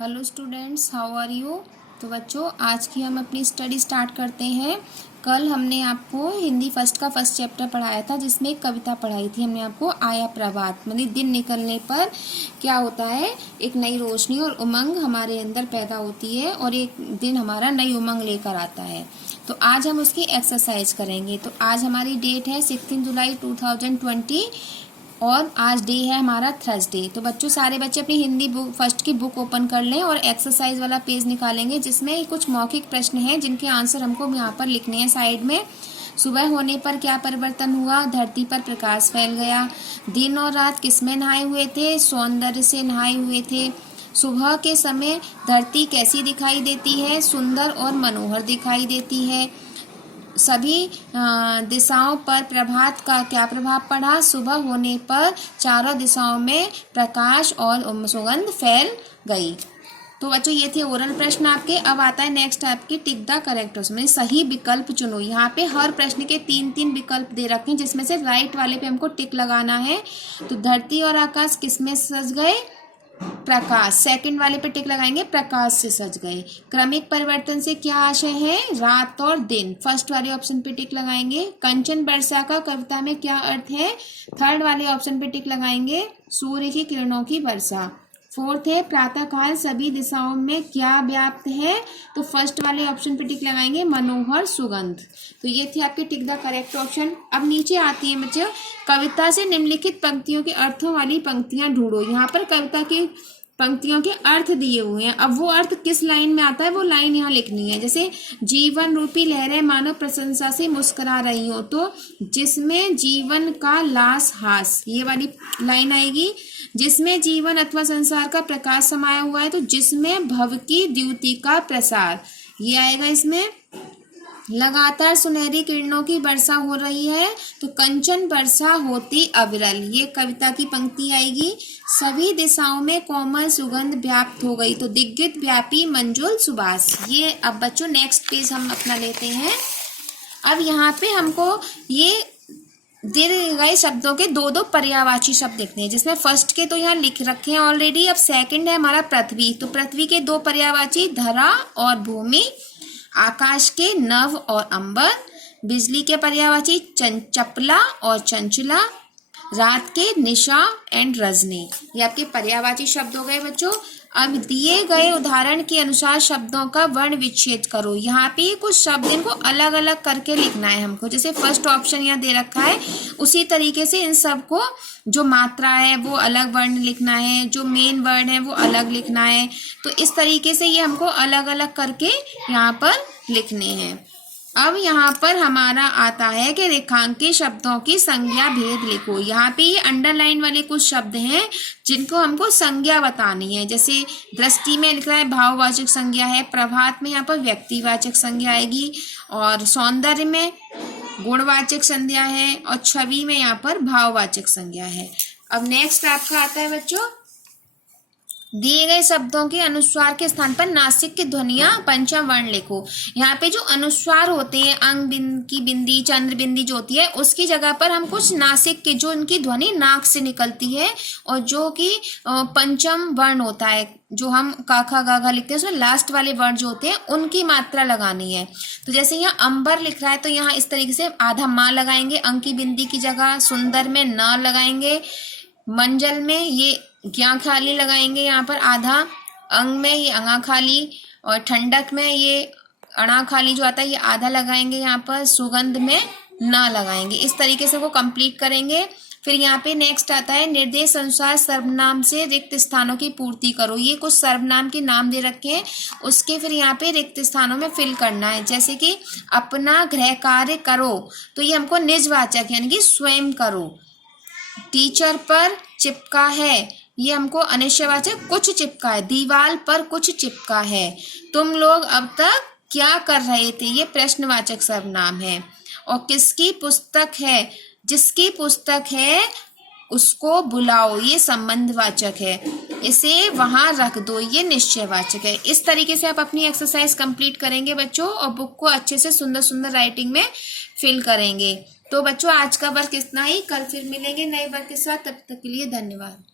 Hello students, how are you. तो बच्चों, आज की हम अपनी स्टडी स्टार्ट करते हैं। कल हमने आपको हिंदी फर्स्ट का फर्स्ट चैप्टर पढ़ाया था, जिसमें एक कविता पढ़ाई थी हमने आपको, आया प्रभात। मतलब दिन निकलने पर क्या होता है, एक नई रोशनी और उमंग हमारे अंदर पैदा होती है और एक दिन हमारा नई उमंग लेकर आता है। तो आज हम उसकी एक्सरसाइज करेंगे। तो आज हमारी डेट है 16 जुलाई 2020 और आज डे है हमारा थर्सडे। तो बच्चों, सारे बच्चे अपनी हिंदी बुक फर्स्ट की बुक ओपन कर लें और एक्सरसाइज वाला पेज निकालेंगे, जिसमें कुछ मौखिक प्रश्न हैं जिनके आंसर हमको यहाँ पर लिखने हैं साइड में। सुबह होने पर क्या परिवर्तन हुआ? धरती पर प्रकाश फैल गया। दिन और रात किसमें नहाए हुए थे? सौंदर्य से नहाए हुए थे। सुबह के समय धरती कैसी दिखाई देती है? सुंदर और मनोहर दिखाई देती है। सभी दिशाओं पर प्रभात का क्या प्रभाव पड़ा? सुबह होने पर चारों दिशाओं में प्रकाश और सुगंध फैल गई। तो बच्चों, ये थे ओरल प्रश्न आपके। अब आता है नेक्स्ट आपकी टिक द करेक्ट ऑप्शन में सही विकल्प चुनो। यहाँ पे हर प्रश्न के 3-3 विकल्प दे रखे हैं, जिसमें से राइट वाले पे हमको टिक लगाना है। तो धरती और आकाश किसमें सज गए? प्रकाश। सेकंड वाले पे टिक लगाएंगे, प्रकाश से सज गए। क्रमिक परिवर्तन से क्या आशय है? रात और दिन। फर्स्ट वाले ऑप्शन पे टिक लगाएंगे। कंचन वर्षा का कविता में क्या अर्थ है? थर्ड वाले ऑप्शन पे टिक लगाएंगे, सूर्य की किरणों की वर्षा। फोर्थ है, प्रातःकाल सभी दिशाओं में क्या व्याप्त है? तो फर्स्ट वाले ऑप्शन पे टिक लगाएंगे, मनोहर सुगंध। तो ये थी आपकी टिक द करेक्ट ऑप्शन। अब नीचे आती है बच्चों, कविता से निम्नलिखित पंक्तियों के अर्थों वाली पंक्तियां ढूंढो। यहाँ पर कविता की पंक्तियों के अर्थ दिए हुए हैं। अब वो अर्थ किस लाइन में आता है, वो लाइन यहाँ लिखनी है। जैसे जीवन रूपी लहरें मानव प्रशंसा से मुस्कुरा रही हो, तो जिसमें जीवन का लास हास, ये वाली लाइन आएगी। जिसमें जीवन अथवा संसार का प्रकाश समाया हुआ है, तो जिसमें भव की द्युति का प्रसार, ये आएगा इसमें। लगातार सुनहरी किरणों की वर्षा हो रही है, तो कंचन वर्षा होती अविरल, ये कविता की पंक्ति आएगी। सभी दिशाओं में कोमल सुगंध व्याप्त हो गई, तो दिग्गज व्यापी मंजुल सुबास। ये अब बच्चों नेक्स्ट पेज हम अपना लेते हैं। अब यहाँ पे हमको ये दिए गए शब्दों के 2-2 पर्यायवाची शब्द लिखने हैं, जिसमें फर्स्ट के तो यहाँ लिख रखे हैं ऑलरेडी। अब सेकंड है हमारा पृथ्वी, तो पृथ्वी के 2 पर्यायवाची धरा और भूमि। आकाश के नभ और अंबर। बिजली के पर्यायवाची चपला और चंचला। रात के निशा एंड रजनी। ये आपके पर्यायवाची शब्द हो गए बच्चों। अब दिए गए उदाहरण के अनुसार शब्दों का वर्ण विच्छेद करो। यहाँ पे कुछ शब्द इनको अलग अलग करके लिखना है हमको। जैसे फर्स्ट ऑप्शन यहाँ दे रखा है, उसी तरीके से इन सबको जो मात्रा है वो अलग वर्ण लिखना है, जो मेन वर्ड है वो अलग लिखना है। तो इस तरीके से ये हमको अलग अलग करके यहाँ पर लिखने हैं। अब यहाँ पर हमारा आता है कि रेखांकित शब्दों की संज्ञा भेद लिखो। यहाँ पे ये अंडरलाइन वाले कुछ शब्द हैं जिनको हमको संज्ञा बतानी है। जैसे दृष्टि में लिख रहा है भाववाचक संज्ञा है, प्रभात में यहाँ पर व्यक्तिवाचक संज्ञा आएगी, और सौंदर्य में गुणवाचक संज्ञा है, और छवि में यहाँ पर भाववाचक संज्ञा है। अब नेक्स्ट आपका आता है बच्चों, दिए गए शब्दों के अनुस्वार के स्थान पर नासिक की ध्वनियां पंचम वर्ण लिखो। यहाँ पे जो अनुस्वार होते हैं, अंग की बिंदी, चंद्र बिंदी जो होती है, उसकी जगह पर हम कुछ नासिक के, जो उनकी ध्वनि नाक से निकलती है, और जो कि पंचम वर्ण होता है, जो हम काखा गाघा लिखते हैं, उसमें लास्ट वाले वर्ड जो होते हैं उनकी मात्रा लगानी है। तो जैसे यहाँ अंबर लिख रहा है, तो यहाँ इस तरीके से आधा माँ लगाएंगे अंग की बिंदी की जगह। सुंदर में न लगाएंगे। मंजल में ये ज्ञा खाली लगाएंगे, यहाँ पर आधा। अंग में ये अंगा खाली, और ठंडक में ये अणा खाली जो आता है ये आधा लगाएंगे यहाँ पर। सुगंध में न लगाएंगे। इस तरीके से वो कंप्लीट करेंगे। फिर यहाँ पे नेक्स्ट आता है, निर्देश अनुसार सर्वनाम से रिक्त स्थानों की पूर्ति करो। ये कुछ सर्वनाम के नाम दे रखे हैं, उसके फिर यहाँ पे रिक्त स्थानों में फिल करना है। जैसे कि अपना गृह कार्य करो, तो ये हमको निजवाचक यानी कि स्वयं करो। टीचर पर चिपका है, ये हमको अनिश्चयवाचक कुछ चिपका है। दीवार पर कुछ चिपका है। तुम लोग अब तक क्या कर रहे थे, ये प्रश्नवाचक सर्वनाम है। और किसकी पुस्तक है, जिसकी पुस्तक है उसको बुलाओ, ये संबंधवाचक है। इसे वहां रख दो, ये निश्चयवाचक है। इस तरीके से आप अपनी एक्सरसाइज कंप्लीट करेंगे बच्चों, और बुक को अच्छे से सुंदर सुंदर राइटिंग में फिल करेंगे। तो बच्चों, आज का वर्क इतना ही। कल फिर मिलेंगे नए वर्क के साथ। तब तक के लिए धन्यवाद।